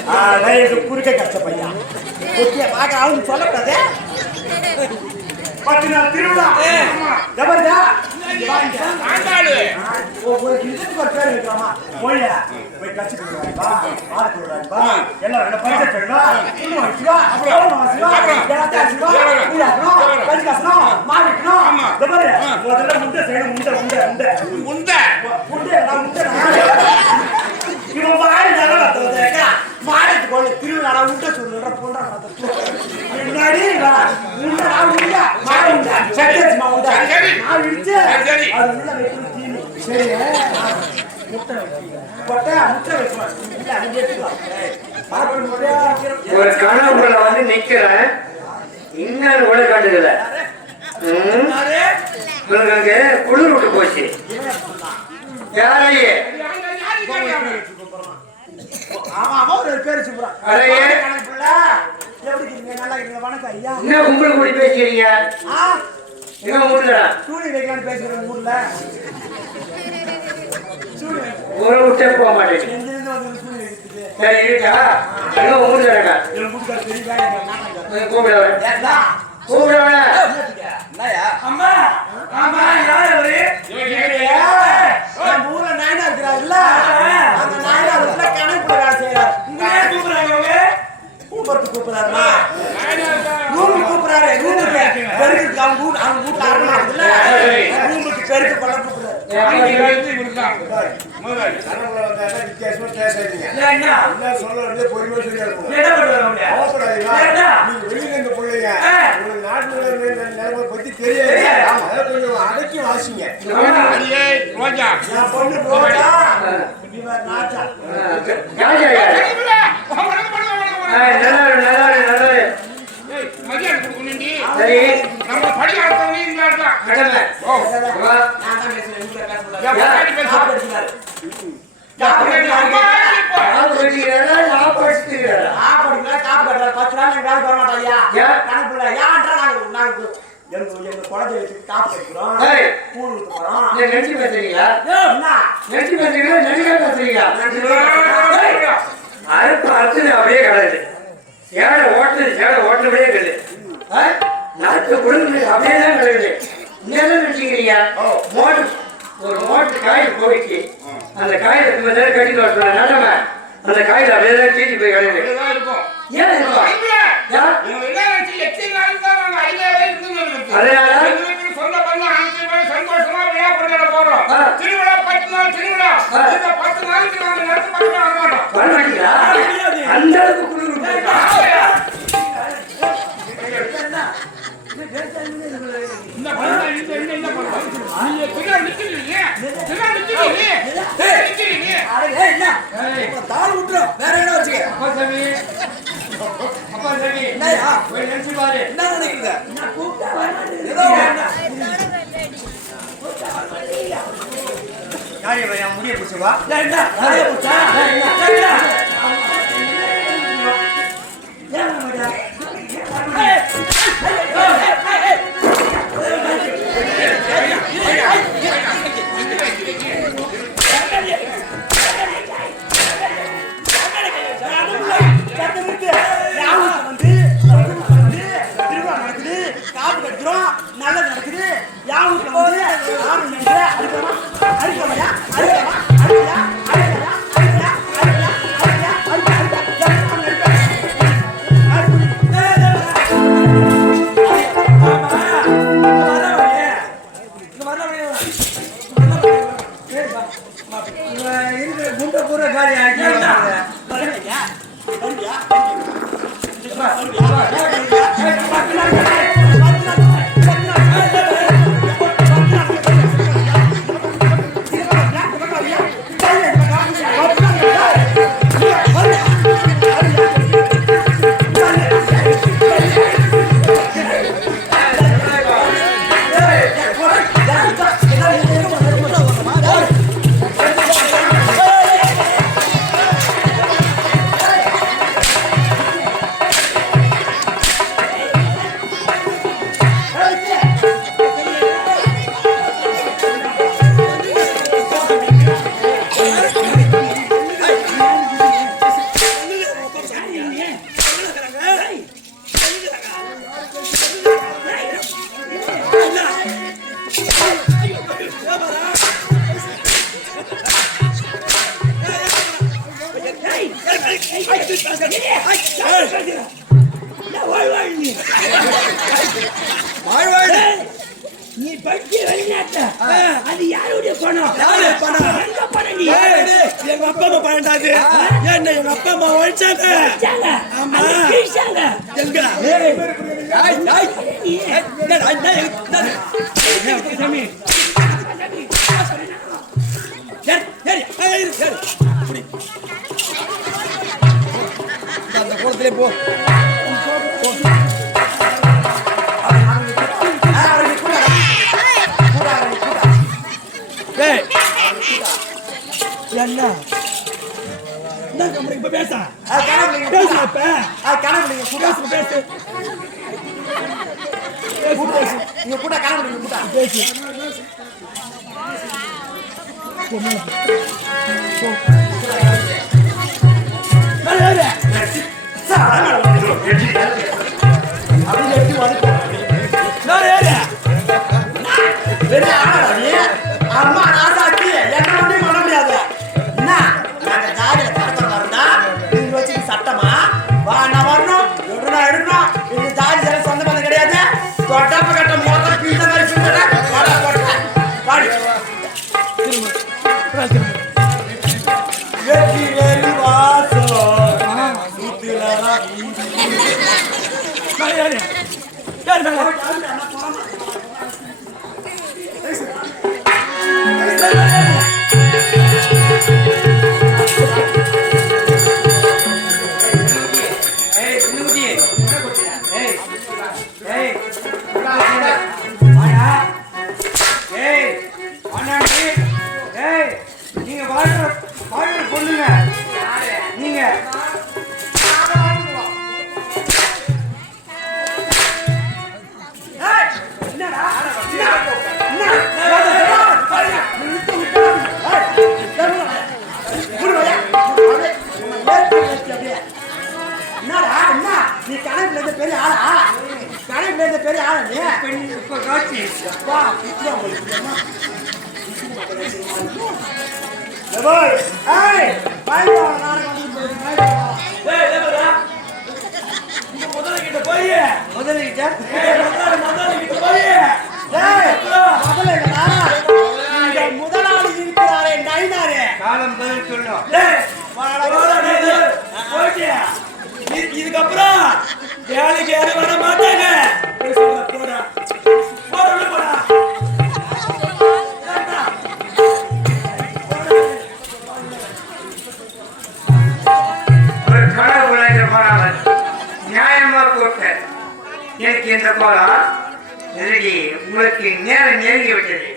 குறுக்க கஷ்ட பையன். பார்க்க அவனு சொல்லக்கூடாது. பத்து நாள் திருவிழா ஜபர்தா ஒரு இதுக்கு ஒரு பேர் இருக்காமா போய் போய் கட்சி கொடுக்குறாங்கப்பா ஆள் இவன் வாயில் விட்ட சொல்லுற போன்ற முன்னாடி ஒரு கனவுல வந்து நிக்கிறேன். இன்னொரு கூட கண்டுக்கல. உங்களுக்கு குளிர் விட்டு போச்சு. யாரையே ஆமா ஆமா ஒரு பேர் சுப்ரா எப்படி இருக்கீங்க நல்லா இருக்கீங்க? வணக்கம் ஐயா. என்ன உங்களுக்கு கூடி பேசுறீங்க? என்ன ஊர்ல? சூடி வைக்கலாம்னு பேசுறேன் ஊர்ல. ஒரு விட்டே போக மாட்டேன். சரி இருக்கா? என்ன ஊர்ல இருக்கா? கூப்பிடுவேன் கூப்பிடுவேன் என்னயா அம்மா. ஆமா. கூப்பிடுறாருமா? ரூம் கூப்பிடுறாரு ரூமுக்கு. பெருக்கு அவங்க வீட்டு அவங்க வீட்டுல ஆரம்பிக்கிறதுல ரூமுக்கு பெருக்கு கொள்ள கூப்பிடுறாரு. தெரியாது. அடக்கி வாசிங்க. ரோஜா. பொண்ணு ரோஜா. அப்படியே கிடையாது சேலை ஓட்டுறது சேலை ஓட்டுறபடியே கிடையாது நாட்டு குடும்பம் அப்படியே தான் கிடையாது ஐயா மோட்டர் ஒரு மோட்டர் காயில் போயிடுச்சு. அந்த காயில் ரொம்ப நேரம் கட்டிட்டு வரலாம். நடமை அந்த காயில் அப்படியே தான் தீட்டி போய் கிடந்து ஏன் அதனால நினைச்சு பாரு என்ன நினைக்கிறீங்க முடிய பிடிச்சவா என்ன முடிய பிடிச்சா Yeah. நீ படிச்சு வெளிநாட்டுல அது யாருடைய பணம் யாரு பணம்? எங்க பணம் நீ எங்க அப்பா அம்மா பன்னெண்டாவது என்ன எங்க அப்பா அம்மா ஒழிச்சாங்க ஆமா. கிழிச்சாங்க எங்க ஏய், ஏய், ஏய், ஏய், ஏய், பேச. பேசு இப்ப பேசு பேசு. பேசு மேல ஏறு. மேல ஏறு. அம்மா பெரிய ஆளா நீ பெண் இப்ப காட்சி வா இட்லி உங்களுக்கு போய் முதலிட்ட ஏய், முதலாளி, போய் முதலாளி இருக்கிறாரே நைனாரே காலம் பதில் சொல்லும் இதுக்கப்புறம் வேலைக்கு யாரும் வர மாட்டாங்க என்ற இந்த கோலம் நெருங்கி உங்களுக்கு நேரம் நெருங்கி விட்டது